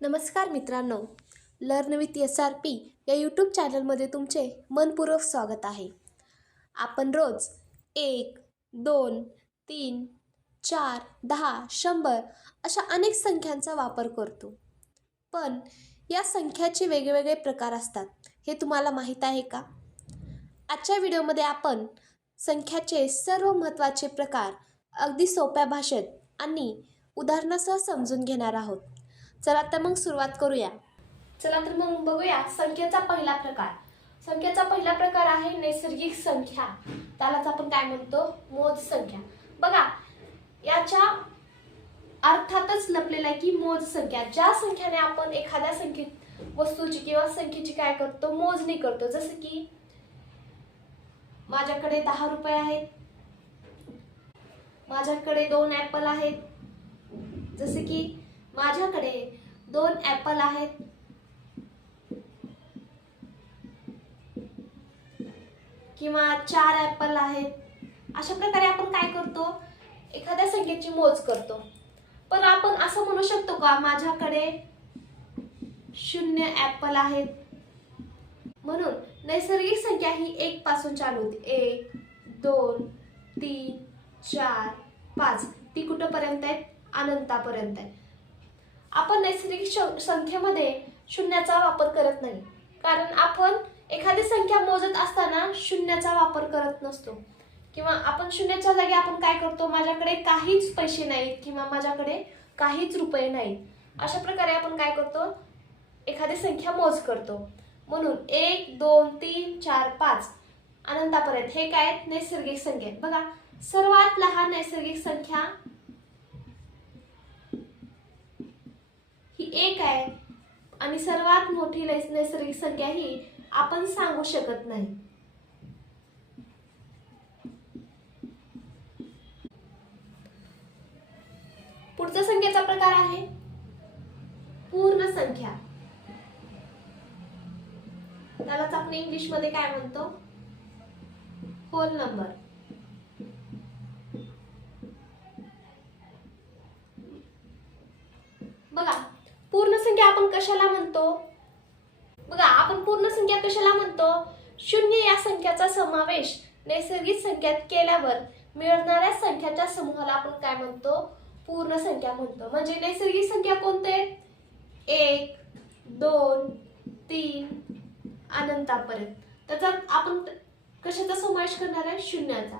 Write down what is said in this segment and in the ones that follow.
नमस्कार मित्रांनो, learn with SRP या यूट्यूब चॅनलमध्ये तुमचे मनपूर्वक स्वागत आहे. आपण रोज 1, 2, 3, 4, 10, 100 अशा अनेक संख्यांचा वापर करतो. पण या संख्याचे वेगवेगळे प्रकार असतात, हे तुम्हाला माहीत आहे का? आजच्या व्हिडिओमध्ये आपण संख्याचे सर्व महत्त्वाचे प्रकार अगदी सोप्या भाषेत आणि उदाहरणासह समजून घेणार आहोत. चला तर मग सुरुवात करूया. चला तर मग बघूया संख्येचा पहिला प्रकार. संख्येचा पहिला प्रकार आहे नैसर्गिक संख्या. त्यालाच आपण काय म्हणतो? मोज संख्या. बघा, याच्या अर्थातच लपलेला आहे की मोज संख्या. ज्या संख्याने आपण एखाद्या वस्तूची किंवा संख्येची काय करतो? मोजणी करतो. जसं की माझ्याकडे 10 रुपये आहेत, माझ्याकडे 2 ॲपल आहेत. जसे की माझ्याकडे 2 ॲपल आहेत, किंवा 4 ॲपल आहेत. अशा प्रकारे आपण काय करतो? एखाद्या संख्येची मोज करतो. पण आपण असं म्हणू शकतो का माझ्याकडे 0 ॲपल आहेत? म्हणून नैसर्गिक संख्या ही 1 पासून चालू होते. 1, 2, 3, 4, 5. ती कुठपर्यंत आहेत? अनंतापर्यंत आहे. आपण नैसर्गिक संख्येमध्ये शून्याचा वापर करत नाही, कारण आपण एखादी संख्या मोजत असताना शून्याचा वापर करत नसतो. किंवा आपण शून्याच्या जागी आपण काय करतो? माझ्याकडे काहीच पैसे नाहीत किंवा माझ्याकडे काहीच रुपये नाहीत. अशा प्रकारे आपण काय करतो? एखादी संख्या मोज करतो. म्हणून 1, 2, 3, 4, 5 अनंतापर्यंत हे काय आहेत? नैसर्गिक संख्या. बघा, सर्वात लहान नैसर्गिक संख्या ही 1 आहे आणि सर्वात मोठी नैसर्गिक संख्या ही आपण सांगू शकत नाही. पुढचा संख्येचा प्रकार आहे पूर्ण संख्या. त्यालाच आपण इंग्लिश मध्ये काय म्हणतो? Whole number. बघा, पूर्ण संख्या आपण कशाला म्हणतो? बघा, आपण पूर्ण संख्या कशाला म्हणतो? 0 या संख्याचा समावेश नैसर्गिक संख्येत केल्यावर मिळणाऱ्या संख्याच्या समूहाला आपण काय म्हणतो? पूर्ण संख्या म्हणतो. म्हणजे नैसर्गिक संख्या कोणते आहेत? 1, 2, 3 अनंतापर्यंत. त्याचा आपण कशाचा समावेश करणार आहे? शून्याचा.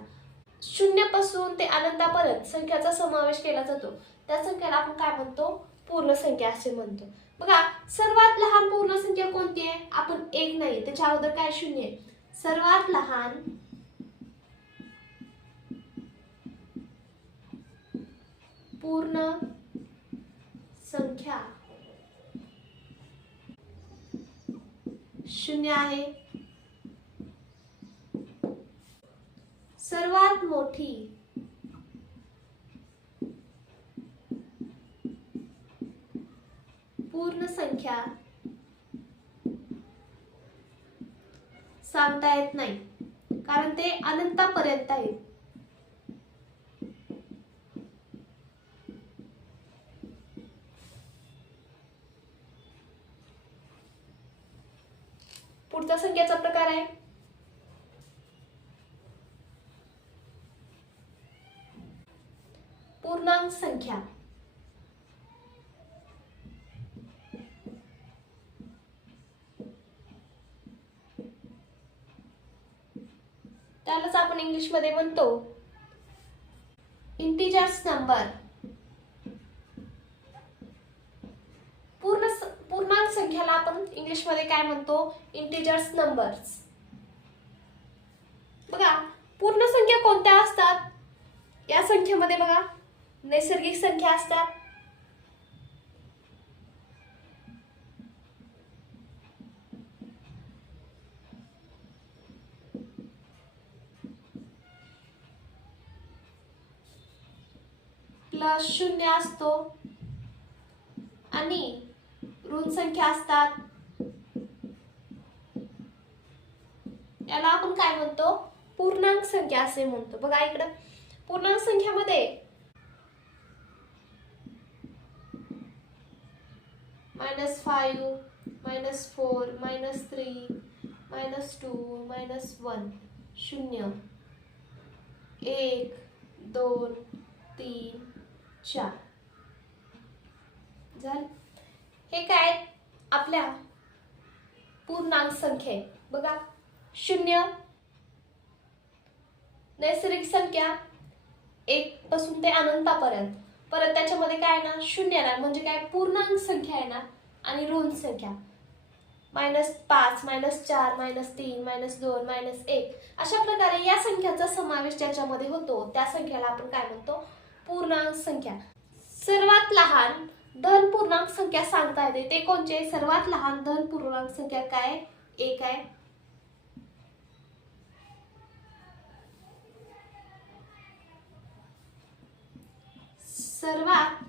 0 पासून ते अनंतापर्यंत संख्याचा समावेश केला जातो. त्या संख्येला आपण काय म्हणतो? पूर्ण संख्या असे म्हणतो. बघा, सर्वात लहान पूर्ण संख्या कोणती आहे? आपण 1 नाही, त्याच्या अगोदर काय? 0 आहे. सर्वात लहान पूर्ण संख्या 0 आहे. सर्वात मोठी पूर्ण संख्या सांगता येत नाही, कारण ते अनंतापर्यंत आहे. पुढचा संख्येचा प्रकार आहे पूर्णांक संख्या. त्यालाच आपण इंग्लिश मध्ये म्हणतो इंटिजर्स नंबर. पूर्णांक संख्याला आपण इंग्लिश मध्ये काय म्हणतो? Integers numbers. बघा, पूर्ण संख्या कोणत्या असतात? या संख्येमध्ये बघा, नैसर्गिक संख्या असतात, प्लस 0 असतो, आणि ऋण संख्या असतात. याला आपण काय म्हणतो? पूर्णांक संख्या असे म्हणतो. बघा, इकडं पूर्णांक संख्यामध्ये -5 -4 -3 -2 -1 0 1 2 3 4 झालं. हे काय आपल्या पूर्णांक संख्या आहे बघा. 0 नैसर्गिक संख्या 1 पासून ते अनंतापर्यंत. परत त्याच्यामध्ये काय आहे ना 0 येणार म्हणजे काय पूर्णांक संख्या येणार आणि ऋण संख्या -5 -4 -3 -2 -1 अशा प्रकारे या संख्याचा समावेश ज्याच्यामध्ये होतो त्या संख्याला आपण काय म्हणतो पूर्णांक संख्या. सर्वात लहान धन पूर्णांक संख्या सांगता येते ते कोणते. सर्वात लहान धन पूर्णांक संख्या काय 1 आहे. सर्वात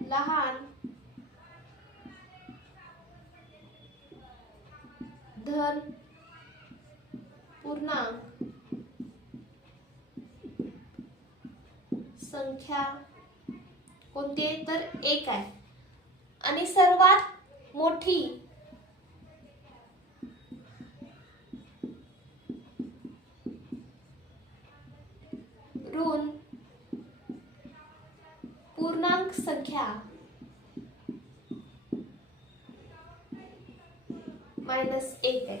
लहान धन पूर्णांक संख्या कोणती तर 1 आहे. आणि सर्वात मोठी ऋण पूर्णांक संख्या -1 आहे.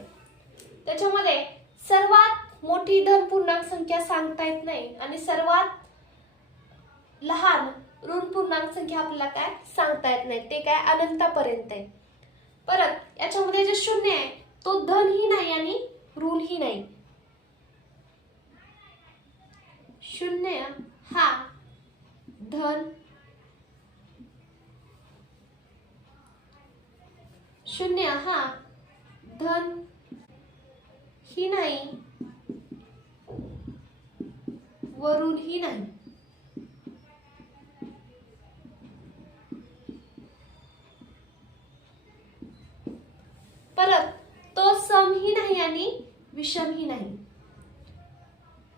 त्याच्यामध्ये सर्वात मोठी धन पूर्णांक संख्या सांगता येत नाही आणि सर्वात लहान ऋण पूर्णांक संख्या आपल्याला काय सांगता येत नाही. ते काय अनंतापर्यंत आहे. परत याच्यामध्ये जे 0 आहे तो धन ही नाही आणि ऋण ही नाही. 0 हा धन 0 हा धन ही नाही वरून ही नाही. परत तो सम ही नाही आणि विषम ही नाही.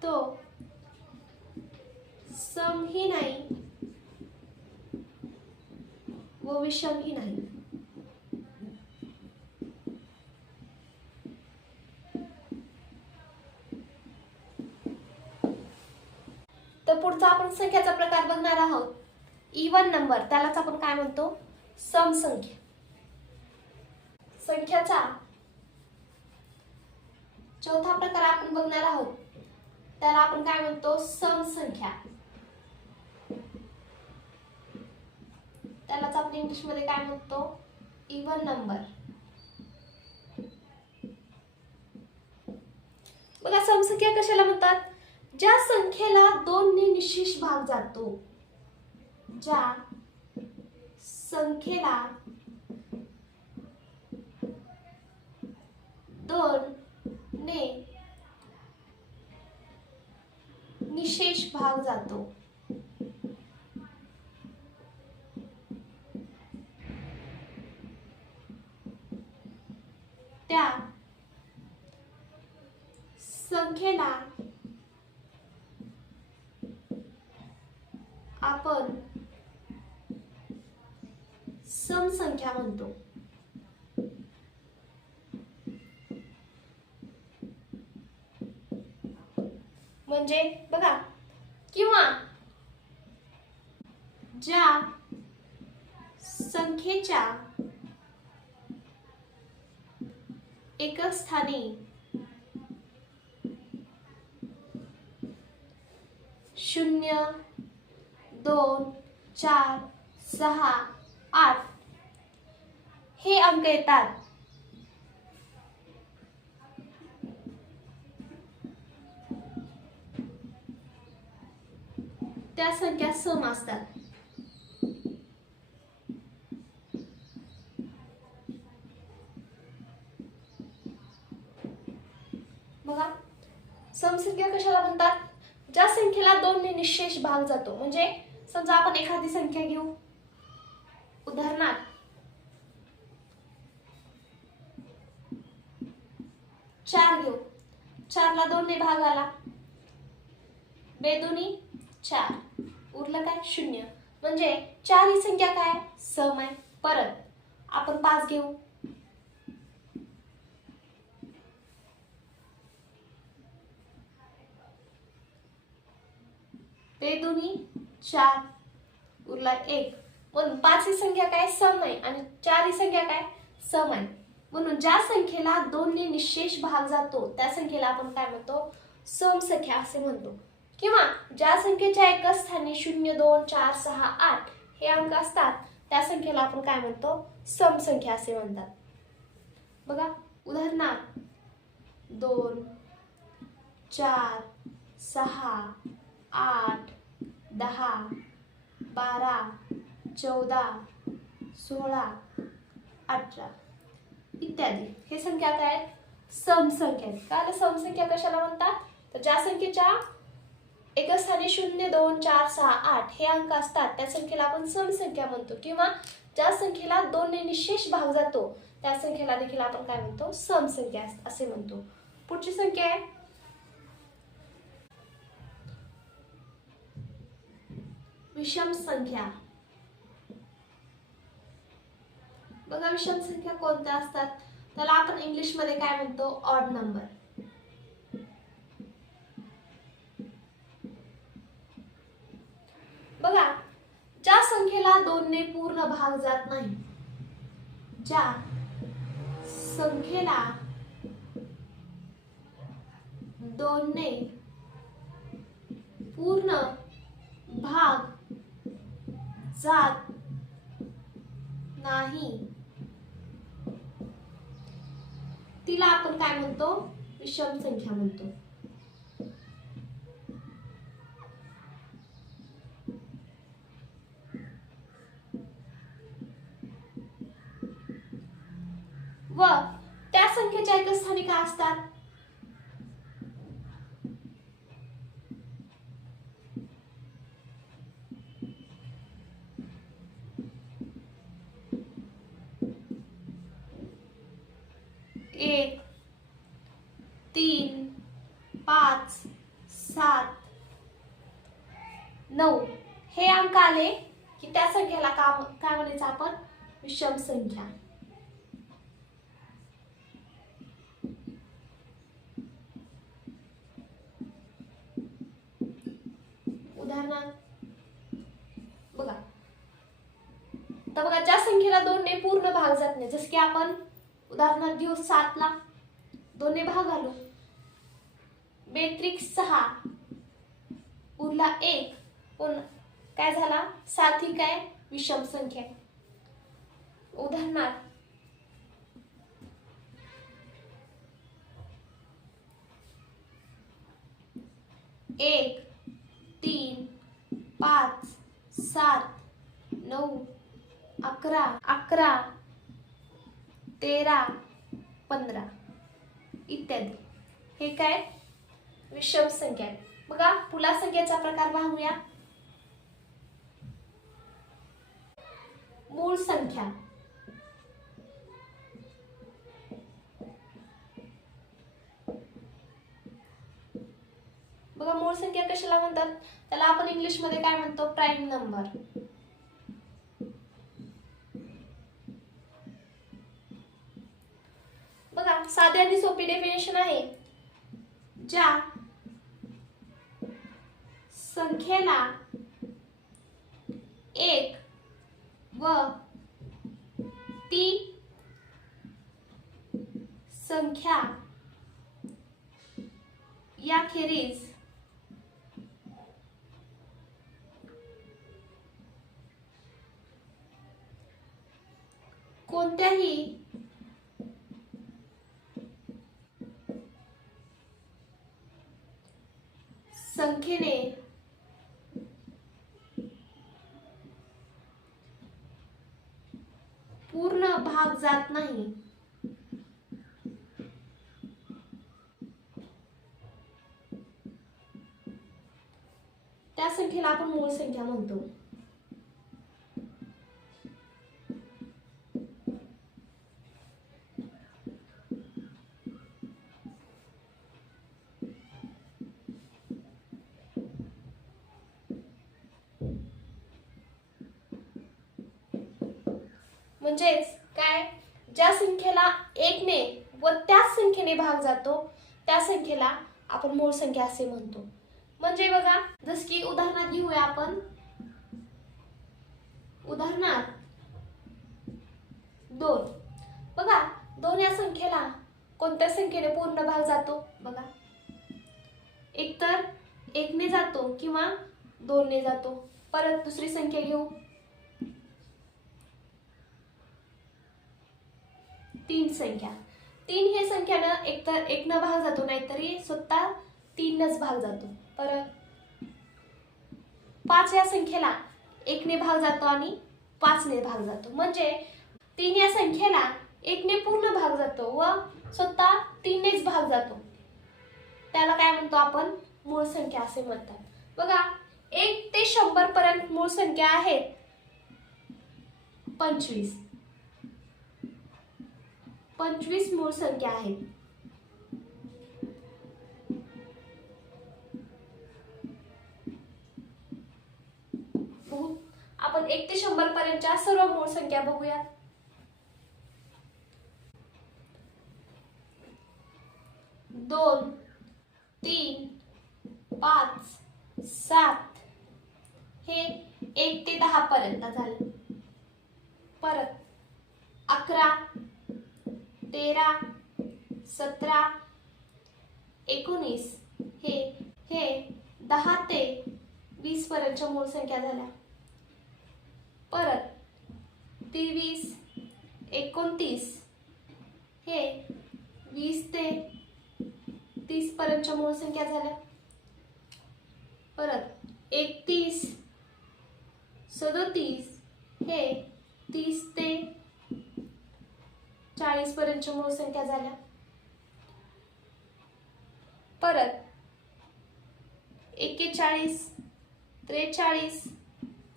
तो सम ही नाही व विषम ही नाही. तर पुढचा आपण संख्याचा प्रकार बघणार आहोत इवन नंबर. त्यालाच आपण काय म्हणतो सम संख्या. संख्याचा चौथा प्रकार आपण बघणार आहोत त्याला आपण काय म्हणतो सम संख्या. त्यालाच आपण इंग्लिश मध्ये काय म्हणतो इवन नंबर. बघा समसंख्या कशाला म्हणतात. ज्या संख्येला 2 ने निशेष भाग जातो. ज्या संख्येला 2 ने निशेष भाग जातो. त्या संख्येला आपण समसंख्या म्हणतो. म्हणजे बघा किंवा ज्या संख्येच्या एकक स्थानी 0 2 4 6 8 हे अंक येतात. त्या संख्या सम असतात. बघा समसंख्या कशाला म्हणतात. ज्या संख्येला 2 ने निशेष भाग जातो. म्हणजे समजा आपण एखादी संख्या घेऊ. उदाहरणार्थ 4 घेऊ. 4 ला 2 ने भाग आला. 2 दूनी 4 उरलं काय 0. म्हणजे 4 ही संख्या काय सम आहे. परत आपण 5 घेऊ. ते दोन्ही 4 उरला 1. म्हणून 5 ही संख्या काय सम आहे आणि 4 ही संख्या काय सम आहे. म्हणून ज्या संख्येला 2 ने निशेष भाग जातो त्या संख्येला आपण काय म्हणतो सम संख्या असे म्हणतो. किंवा ज्या संख्येच्या एकच स्थानी 0, 2, 4, 6, 8 हे अंक असतात त्या संख्येला आपण काय म्हणतो सम संख्या असे म्हणतात. बघा उदाहरणार्थ 2, 4, 6, 8, 10, 12, 14, 16, 18 इत्यादी हे संख्या काय आहेत सम संख्या आहेत. का सम संख्या कशाला म्हणतात तर ज्या संख्येच्या एकच स्थानी 0, 2, 4, 6, 8 हे अंक असतात त्या संख्येला आपण सम संख्या म्हणतो. किंवा ज्या संख्येला 2 ने निशेष भाग जातो त्या संख्येला देखील आपण काय म्हणतो सम संख्या असे म्हणतो. पुढची संख्या आहे विषम संख्या. बघा विषम संख्या कोणत्या असतात त्याला आपण इंग्लिश मध्ये काय म्हणतो ऑड नंबर. बघा ज्या संख्येला 2 ने पूर्ण भाग जात नाही, ज्या संख्येला 2 ने पूर्ण भाग जात नाही तिला आपण काय म्हणतो विषम संख्या म्हणतो. व त्या संख्येच्या एकच स्थानी काय असतात 1, 3, 5, 7, 9 हे अंक आले की त्या संख्येला काय म्हणायचं आपण विषम संख्या. उदाहरणार्थ बघा तर बघा ज्या संख्येला 2 ने पूर्ण भाग जात नाही जसं की आपण उदाहरणार्थ घेऊ 7 ला 2 ने भाग घालू 6 उरला 1 पण काय झाला 7 ही काय विषम संख्या. उदाहरणार्थ 1, 3, 5, 7, 9, 11, 13, 15 इत्यादी हे काय विषम संख्या. बघा पुन्हा संख्येचा प्रकार पाहूया. मूळ संख्या. बघा मूळ संख्या कशाला म्हणतात त्याला आपण इंग्लिश मध्ये काय म्हणतो प्राइम नंबर. बघा साधी आणि सोपी डेफिनेशन आहे. ज्या संख्येला 1 व ती संख्या याखेरीज कोणत्याही संख्येने पूर्ण भाग जात नाही त्या संख्येला आपण मूळ संख्या म्हणतो. म्हणजेच काय, ज्या संख्येला 1 ने व त्याच संख्येने भाग जातो त्या संख्येला आपण मूळ संख्या असे म्हणतो. म्हणजे बघा, जस की उदाहरणात घेऊया आपण. उदाहरणार्थ 2. बघा, 2 या संख्येला कोणत्या संख्येने पूर्ण भाग जातो? बघा, एकतर 1 ने जातो किंवा 2 ने जातो. परत दुसरी संख्या घेऊ, 3 संख्या. 3 हे संख्यानं एकतर 1 न भाग जातो, नाहीतरी स्वतः 3 नच भाग जातो. परत 5 या संख्येला 1 ने भाग जातो आणि 5 ने भाग जातो. म्हणजे 3 या संख्येला 1 ने पूर्ण भाग जातो व स्वतः 3 नेच भाग जातो. त्याला काय म्हणतो आपण? मूळ संख्या असे म्हणतात. बघा, 1 ते 100 पर्यंत मूळ संख्या आहेत 25. 25 मूळ संख्या आहेत. आपण 1 ते 100 पर्यंतच्या सर्व मूळ संख्या बघूयात. 2, 3, 5, 7 हे 1 ते 10 पर्यंत झाले. परत 11, 13, 17, 19 हे 10 ते 20 पर्यंतच्या मूळ संख्या झाल्या. परत 23, 29 हे 20 ते 30 पर्यंतच्या मूळ संख्या झाल्या. परत 31, 37 हे 30 ते 40 पर्यंतच्या मूळ संख्या झाल्या. परत 41, 43,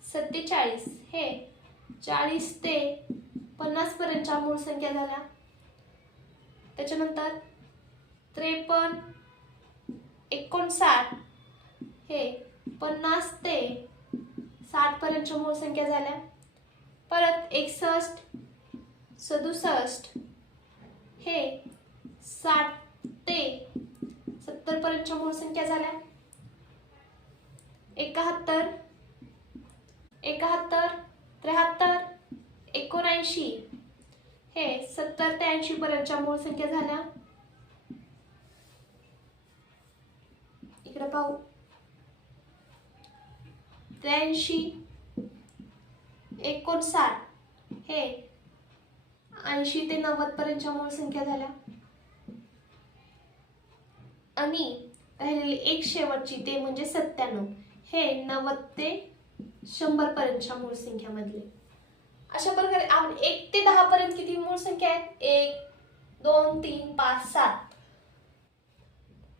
47 हे 40 ते 50 पर्यंतच्या मूळ संख्या झाल्या. त्याच्यानंतर 53, 59 हे 50 ते 60 पर्यंतच्या मूळ संख्या झाल्या. परत 61, 67 हे 60 ते 70 पर्यंतच्या मूळ संख्या झाल्या. 71, 73, 79 हे 70 ते 80 पर्यंतच्या मूळ संख्या झाल्या. इकडे पाहू, 83, 59 हे 80 ते 90 पर्यंतच्या मूळ संख्या झाल्या. आणि राहिलेली एक शेवटची ते म्हणजे 97 हे 90 ते 100 पर्यंतच्या मूळ संख्यामधले. अशा प्रकारे आपण 1 ते 10 पर्यंत किती मूळ संख्या आहेत? 1, 2, 3, 5, 7.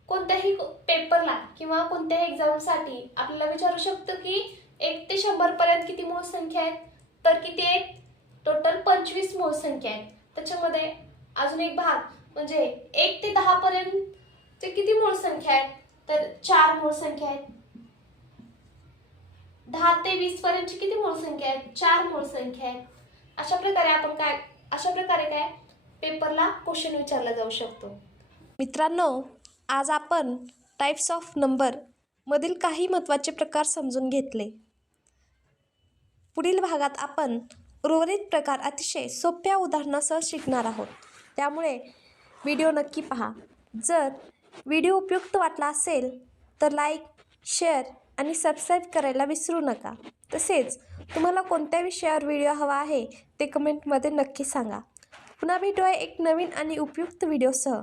कोणत्याही पेपरला किंवा कोणत्याही एक्झामसाठी आपल्याला विचारू शकतो की 1 ते 100 पर्यंत किती मूळ संख्या आहेत? तर किती आहेत? टोटल 25 मूळ संख्या आहेत. त्याच्यामध्ये अजून एक भाग म्हणजे 1 ते 10 पर्यंत किती मूळ संख्या आहेत? तर 4 मूळ संख्या आहेत. 10 ते 20 पर्यंतची किती मूळ संख्या आहेत? 4 मूळ संख्या आहेत. अशा प्रकारे काय पेपरला क्वेश्चन विचारला जाऊ शकतो. मित्रांनो, आज आपण टाइप्स ऑफ नंबर मधील काही महत्त्वाचे प्रकार समजून घेतले. पुढील भागात आपण उर्वरित प्रकार अतिशय सोप्या उदाहरणासह शिकणार आहोत. त्यामुळे व्हिडिओ नक्की पहा. जर व्हिडिओ उपयुक्त वाटला असेल तर लाईक, शेअर आणि सबस्क्राईब करायला विसरू नका. तसेच तुम्हाला कोणत्या विषयावर व्हिडिओ हवा आहे ते कमेंटमध्ये नक्की सांगा. पुन्हा भेटूया एक नवीन आणि उपयुक्त व्हिडिओसह.